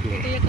తీయక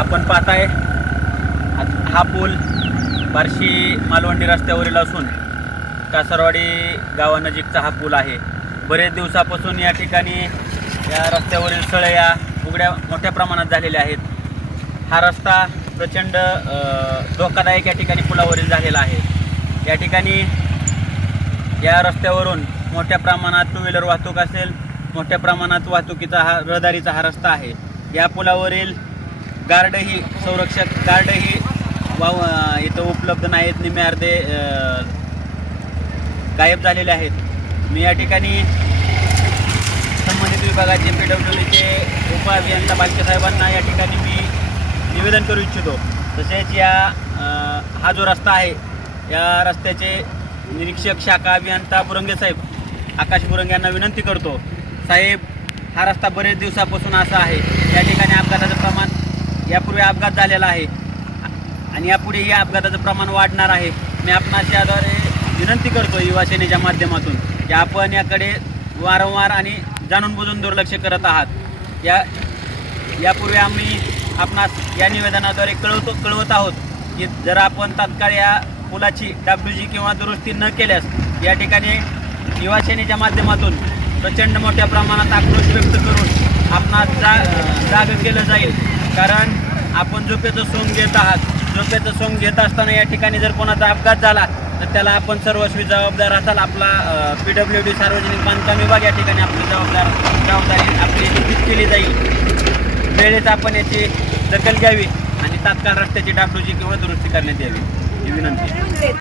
आपण पाहताय हा- हा पूल बार्शी मालवंडी रस्त्यावरील असून कासरवाडी गावानजीकचा हा पूल आहे. बरेच दिवसापासून या ठिकाणी या रस्त्यावरील सळया उघड्या मोठ्या प्रमाणात झालेल्या आहेत. हा रस्ता प्रचंड धोकादायक या ठिकाणी पुलावरील झालेला आहे. या ठिकाणी या रस्त्यावरून मोठ्या प्रमाणात टू व्हीलर वाहतूक असेल मोठ्या प्रमाणात वाहतुकीचा हा रहदारीचा हा रस्ता आहे. या पुलावरील गार्डही संरक्षक गार्डही वाव इथं उपलब्ध नाहीत. निम्मे अर्धे गायब झालेले आहेत. मी या ठिकाणी संबंधित विभागाचे पी डब्ल्यू डीचे उपअभियंता बालके साहेबांना या ठिकाणी मी निवेदन करू इच्छितो. तसेच या हा जो रस्ता आहे या रस्त्याचे निरीक्षक शाखा अभियंता बुरंगे साहेब आकाश बुरंगे यांना विनंती करतो. साहेब हा रस्ता बरेच दिवसापासून असा आहे. या ठिकाणी अपघाताचं प्रमाण यापूर्वी अपघात झालेला आहे. आणि यापुढेही अपघाताचं प्रमाण वाढणार आहे. मी आपणास याद्वारे विनंती करतो युवा सेनेच्या माध्यमातून की आपण याकडे वारंवार आणि जाणून बुजून दुर्लक्ष करत आहात. या यापूर्वी आम्ही आपणास या निवेदनाद्वारे कळवतो कळवत आहोत की जर आपण तात्काळ या पुलाची डागडुजी किंवा दुरुस्ती न केल्यास या ठिकाणी युवासेनेच्या माध्यमातून प्रचंड मोठ्या प्रमाणात आक्रोश व्यक्त करून आपणास जा जाग केलं जाईल. कारण आपण झोपेचं सोंग घेत आहात. झोपेचं सोंग घेत असताना या ठिकाणी जर कोणाचा अपघात झाला तर त्याला आपण सर्वस्वी जबाबदार असाल. आपला पी डब्ल्यू डी सार्वजनिक बांधकाम विभाग या ठिकाणी आपली जबाबदार जबाबदारी आपली निश्चित केली जाईल. वेळेत आपण याची दखल घ्यावी आणि तात्काळ रस्त्याची डागडुजी किंवा दुरुस्ती करण्यात यावी. ही विनंती.